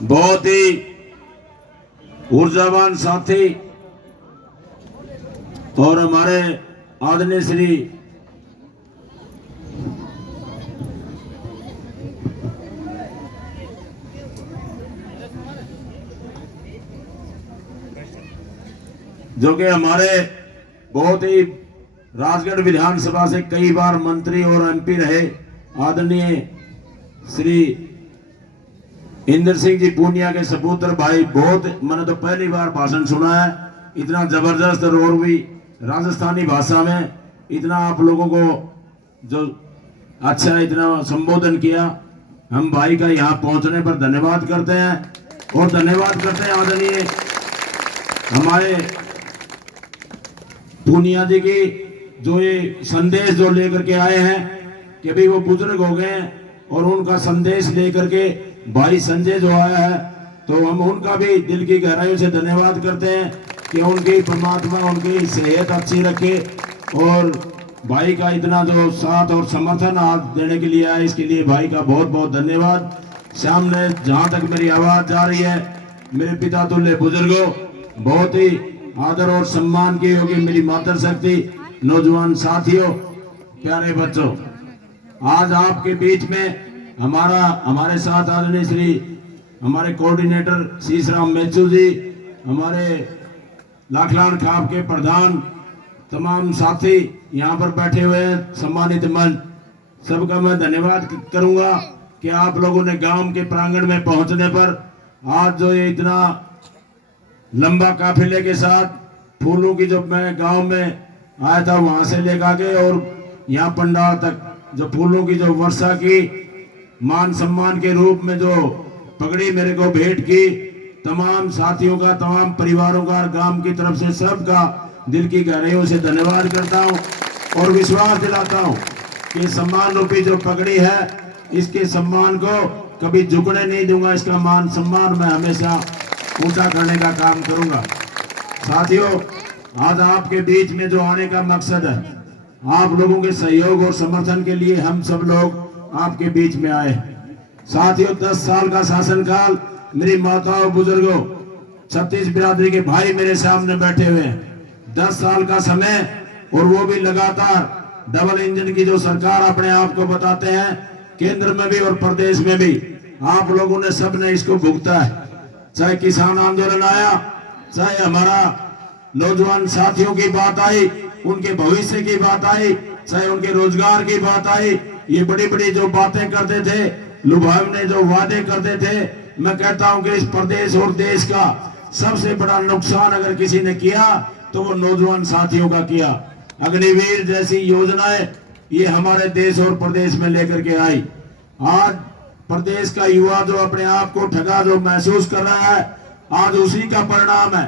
बहुत ही ऊर्जावान साथी और हमारे आदरणीय श्री जो कि हमारे बहुत ही राजगढ़ विधानसभा से कई बार मंत्री और एमपी रहे आदरणीय श्री इंद्र सिंह जी पूनिया के सपुत्र भाई। बहुत मैंने तो पहली बार भाषण सुना है, इतना जबरदस्त और भी राजस्थानी भाषा में इतना आप लोगों को जो अच्छा इतना संबोधन किया। हम भाई का यहाँ पहुंचने पर धन्यवाद करते हैं और धन्यवाद करते हैं आदरणीय हमारे पूनिया जी की जो ये संदेश जो लेकर के आए हैं कि भाई वो बुजुर्ग हो गए और उनका संदेश लेकर के भाई संजय जो आया है, तो हम उनका भी दिल की गहराइयों से धन्यवाद करते हैं कि उनकी परमात्मा उनकी सेहत अच्छी रखे और भाई का इतना जो साथ और समर्थन आज देने के लिए आए, इसके लिए भाई का बहुत बहुत धन्यवाद। सामने जहां तक मेरी आवाज जा रही है, मेरे पिता तुल्य बुजुर्गों, बहुत ही आदर और सम्मान की होगी मेरी मातृशक्ति, नौजवान साथियों, प्यारे बच्चों, आज आपके बीच में हमारे साथ आदरणीय श्री हमारे कोऑर्डिनेटर शीशराम मेचू जी, हमारे लाखलान खाप के प्रधान, तमाम साथी यहाँ पर बैठे हुए हैं, सम्मानित मंच, सबका मैं धन्यवाद करूंगा कि आप लोगों ने गांव के प्रांगण में पहुंचने पर आज जो ये इतना लंबा काफिले के साथ फूलों की जो मैं गांव में आया था वहां से लेकर के और यहाँ पंडाल तक जो फूलों की जो वर्षा की मान सम्मान के रूप में जो पगड़ी मेरे को भेंट की, तमाम साथियों का, तमाम परिवारों का, गांव की तरफ से सबका दिल की गहराइयों से धन्यवाद करता हूं और विश्वास दिलाता हूं कि सम्मान रूपी जो पगड़ी है इसके सम्मान को कभी झुकने नहीं दूंगा, इसका मान सम्मान मैं हमेशा ऊंचा करने का काम करूंगा। साथियों, आज आपके बीच में जो आने का मकसद है, आप लोगों के सहयोग और समर्थन के लिए हम सब लोग आपके बीच में आए। साथियों, 10 साल का शासनकाल, मेरी माताओं बुजुर्गों, 36 बिरादरी के भाई मेरे सामने बैठे हुए हैं, 10 साल का समय और वो भी लगातार डबल इंजन की जो सरकार अपने आप को बताते हैं, केंद्र में भी और प्रदेश में भी आप लोगों ने सबने इसको भुगता है। चाहे किसान आंदोलन आया, चाहे हमारा नौजवान साथियों की बात आई, उनके भविष्य की बात आई, चाहे उनके रोजगार की बात आई, ये बड़ी बड़ी जो बातें करते थे, लुभावने जो वादे करते थे, मैं कहता हूं कि इस प्रदेश और देश का सबसे बड़ा नुकसान अगर किसी ने किया तो वो नौजवान साथियों का किया। अग्निवीर जैसी योजनाएं ये हमारे देश और प्रदेश में लेकर के आई। आज प्रदेश का युवा जो अपने आप को ठगा जो महसूस कर रहा है, आज उसी का परिणाम है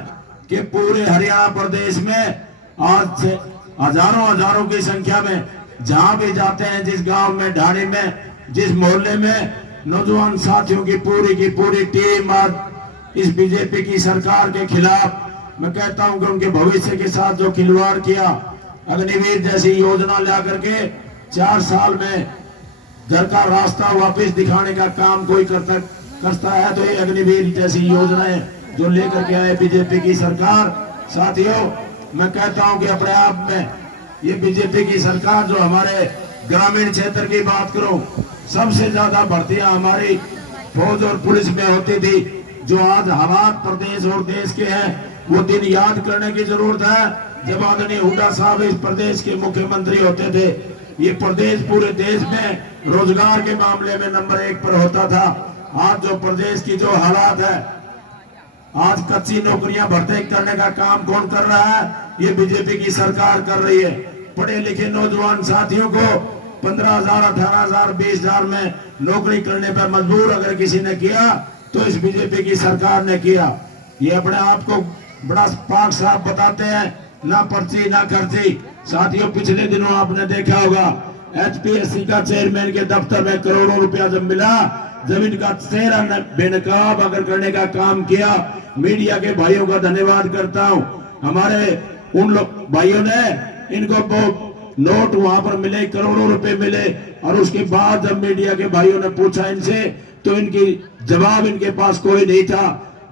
कि पूरे हरियाणा प्रदेश में आज से हजारों की संख्या में जहां भी जाते हैं, जिस गांव में, ढाणी में, जिस मोहल्ले में, नौजवान साथियों की पूरी टीम आज इस बीजेपी की सरकार के खिलाफ, मैं कहता हूं कि उनके भविष्य के साथ जो खिलवाड़ किया, अग्निवीर जैसी योजना ला करके 4 साल में घर का रास्ता वापस दिखाने का काम कोई करता है तो ये अग्निवीर जैसी योजनाएं जो लेकर के आए बीजेपी की सरकार। साथियों, मैं कहता हूं कि अपने आप में ये बीजेपी की सरकार जो हमारे ग्रामीण क्षेत्र की बात करो, सबसे ज्यादा भर्तियां हमारी फौज और पुलिस में होती थी। जो आज हालात प्रदेश और देश के हैं, वो दिन याद करने की जरूरत है जब आदरणीय हुड्डा साहब इस प्रदेश के मुख्यमंत्री होते थे। ये प्रदेश पूरे देश में रोजगार के मामले में नंबर 1 पर होता था। आज जो प्रदेश की जो हालात है, आज कच्ची नौकरियां भर्ती करने का काम कौन कर रहा है? ये बीजेपी की सरकार कर रही है। पढ़े लिखे नौजवान साथियों को 15,000, 18,000, 20,000 में नौकरी करने पर मजबूर अगर किसी ने किया तो इस बीजेपी की सरकार ने किया। ये अपने आप को बड़ा पाक साफ बताते हैं, ना पर्ची ना खर्ची। साथियों, पिछले दिनों आपने देखा होगा HPSC का चेयरमैन के दफ्तर में करोड़ों रुपया जब मिला, जब इनका चेहरा बेनकाब अगर करने का काम किया, मीडिया के भाइयों का धन्यवाद करता हूं। हमारे उन लोग भाइयों ने इनको नोट वहां पर मिले, करोड़ों रुपए मिले, और उसके बाद जब मीडिया के भाइयों ने पूछा इनसे तो इनकी जवाब इनके पास कोई नहीं था।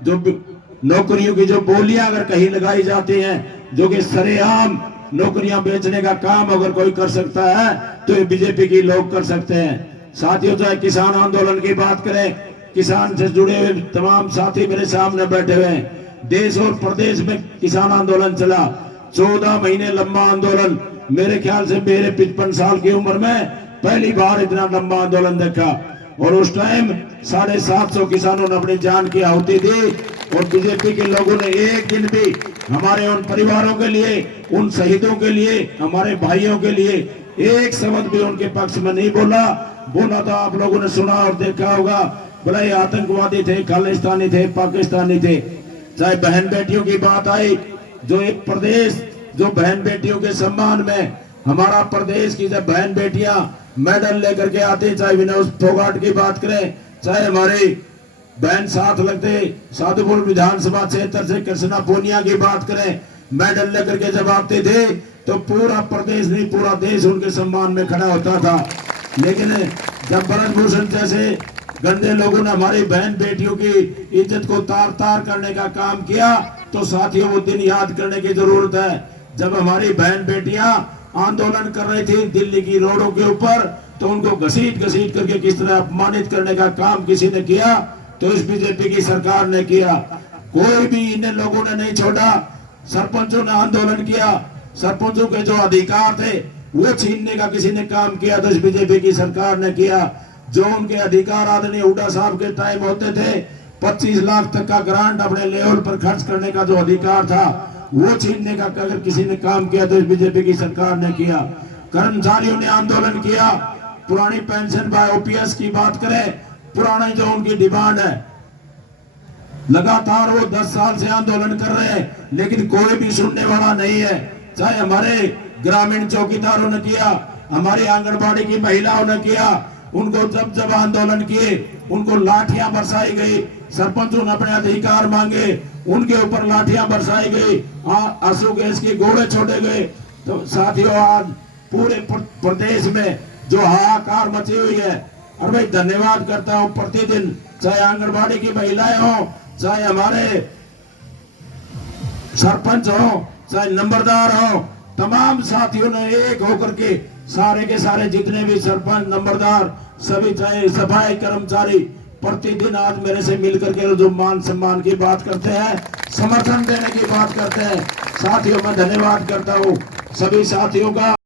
जो नौकरियों की जो बोलियां अगर कहीं लगाई जाती हैं, जो कि सरेआम नौकरियां बेचने का काम अगर कोई कर सकता है तो ये बीजेपी के लोग कर सकते हैं। साथियों, चाहे किसान आंदोलन की बात करें, किसान से जुड़े हुए तमाम साथी मेरे सामने बैठे हुए हैं। देश और प्रदेश में किसान आंदोलन चला, 14 महीने लंबा आंदोलन। मेरे ख्याल से मेरे 55 साल की उम्र में पहली बार इतना लंबा आंदोलन देखा। और उस टाइम 750 किसानों ने अपनी जान की आहुति दी और बीजेपी के लोगों ने एक दिन भी हमारे उन परिवारों के लिए, उन शहीदों के लिए, हमारे भाइयों के लिए एक शब्द भी उनके पक्ष में नहीं बोला। बोला तो आप लोगों ने सुना और देखा होगा, बोला ये आतंकवादी थे, खालिस्तानी थे, पाकिस्तानी थे। चाहे बहन बेटियों की बात आई, जो एक प्रदेश जो बहन बेटियों के सम्मान में, हमारा प्रदेश की जब बहन बेटियां मेडल लेकर के आते, चाहे विनोद फोगाट की बात करें, चाहे हमारी बहन साथ लगते साधुपुर विधानसभा क्षेत्र से कृष्णा पूनिया की बात करें, मेडल लेकर के जब आते थे तो पूरा प्रदेश नहीं पूरा देश उनके सम्मान में खड़ा होता था। लेकिन जब ब्रजभूषण जैसे गंदे लोगों ने हमारी बहन बेटियों की इज्जत को तार तार करने का काम किया, तो साथियों वो दिन याद करने की जरूरत है जब हमारी बहन बेटियां आंदोलन कर रही थी दिल्ली की रोडों के ऊपर, तो उनको घसीट घसीट करके किस तरह अपमानित करने का काम किसी ने किया, तो इस बीजेपी की सरकार ने किया। कोई भी इन लोगों ने नहीं छोड़ा। सरपंचों ने आंदोलन किया, सरपंचों के जो अधिकार थे वो छीनने का किसी ने काम किया तो इस बीजेपी की सरकार ने किया। जो उनके अधिकार आदरणीय हुड्डा साहब के टाइम होते थे, 25 लाख तक का ग्रांट अपने लेवल पर खर्च करने का जो अधिकार था वो छीनने का अगर किसी ने काम किया तो इस बीजेपी की सरकार ने किया। कर्मचारियों ने आंदोलन किया, पुरानी पेंशन बाय ओपीएस की बात करें, पुरानी जो उनकी डिमांड है, लगातार वो 10 साल से आंदोलन कर रहे हैं लेकिन कोई भी सुनने वाला नहीं है। चाहे हमारे ग्रामीण चौकीदारों ने किया, हमारी आंगनबाड़ी की महिलाओं ने किया, उनको जब जब आंदोलन किए उनको लाठियां बरसाई गई। सरपंचों ने अपने अधिकार मांगे, उनके ऊपर लाठियां बरसाई गई, आंसू गैस के गोले छोड़े गए। तो साथियों, आज पूरे प्रदेश में जो हाहाकार मची हुई है, और भाई धन्यवाद करता हूं प्रतिदिन, चाहे आंगनबाड़ी की महिलाएं हो, चाहे हमारे सरपंच हो, चाहे नंबरदार हो, तमाम साथियों ने एक होकर के सारे के सारे जितने भी सरपंच नंबरदार सभी, चाहे सफाई कर्मचारी, प्रतिदिन आज मेरे से मिलकर के जो मान सम्मान की बात करते हैं, समर्थन देने की बात करते हैं। साथियों, मैं धन्यवाद करता हूं सभी साथियों का।